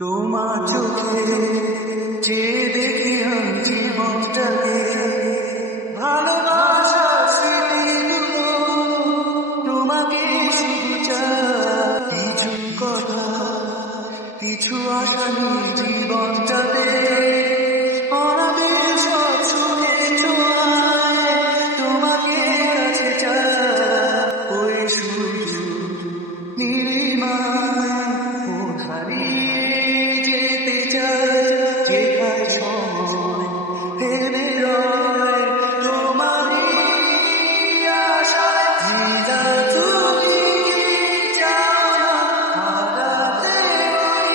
তোমার চোখে যে দেখি আমি জীবনটাকে ভালোবাসা স্মৃতিগুলো তোমাকে শুধু চাই কিছু কথা কিছু আশা নিয়ে জীবনটাতে অনাবিল সব শুনে ছোঁয়ায় তোমাকে কাছে চাই ওই সূর্য নীলিমায় মন হারিয়ে যেতে চায় যেখানে সময় থেমে রয় তোমারই আশায় নীলা তুমি যাও না হারাতে ওই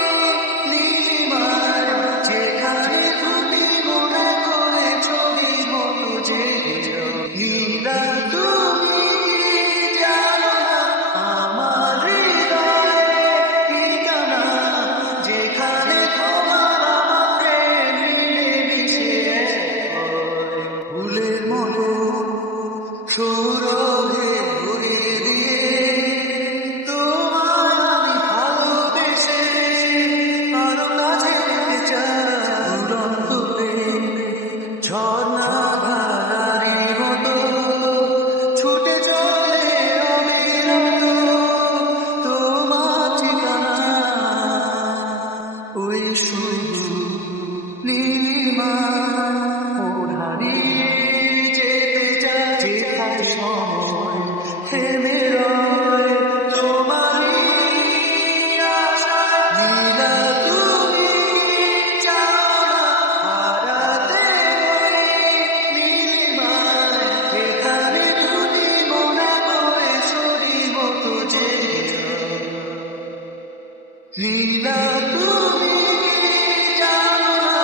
নীলিমায় যেখানে তুমি মনে করে ছবি মতো জেগে যাও নীলা তুমি জানো না আমার হৃদয়ে ঠিকানা যেখানে তোমার আমাকে মিলেমিশে ফুলের মতো সৌরভে ভরিয়ে দিয়ে তোমায় আমি ভালোবেসে আরো কাছে যেতে চাই উড়ন্ত প্রেম ঝর্ণা ধারারি মতো ছুটে চলে অবিরত তোমার ঠিকানা ওই সূর্য নীলিমা মন হারিয়ে যেতে চায় যেখানে সময় থেমে রয় তোমারই আশায় নীলা তুমি যাও না হারাতে ওই নীলিমায় যেখানে তুমি মনে করে ছবি মতো জেগে যাও নীলা তুমি জানো না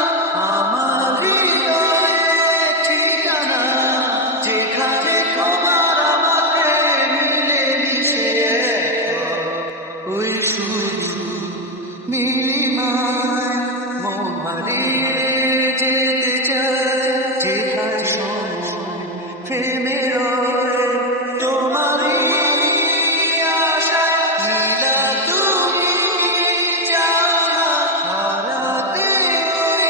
আমার হৃদয়ে ঠিকানা যেখানে তোমার আমাকে মিলেমিশে ওই সূর্য নীলিমায় মন হারিয়ে যেতে চায় যেখানে সময় থেমে রয় তোমারই আশায় নীলা তুমি যাও না হারাতে ওই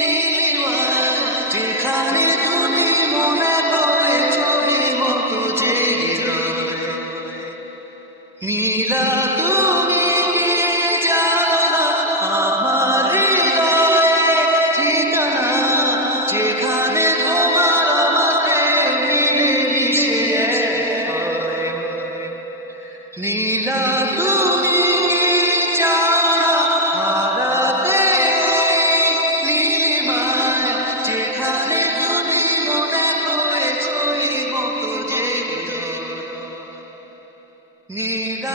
নীলিমায় যেখানে তুমি মনে করে ছবি মতো জেগে রয় নীলা তুমি যাও না আমার হৃদয়ে ঠিকানা যেখানে তোমার আমাকে মিলেমিশে নীলা তুমি যাও না হারাতে ওই নীলিমায় যেখানে তুমি মনে করে ছবি মতো জেগে রয় নীলা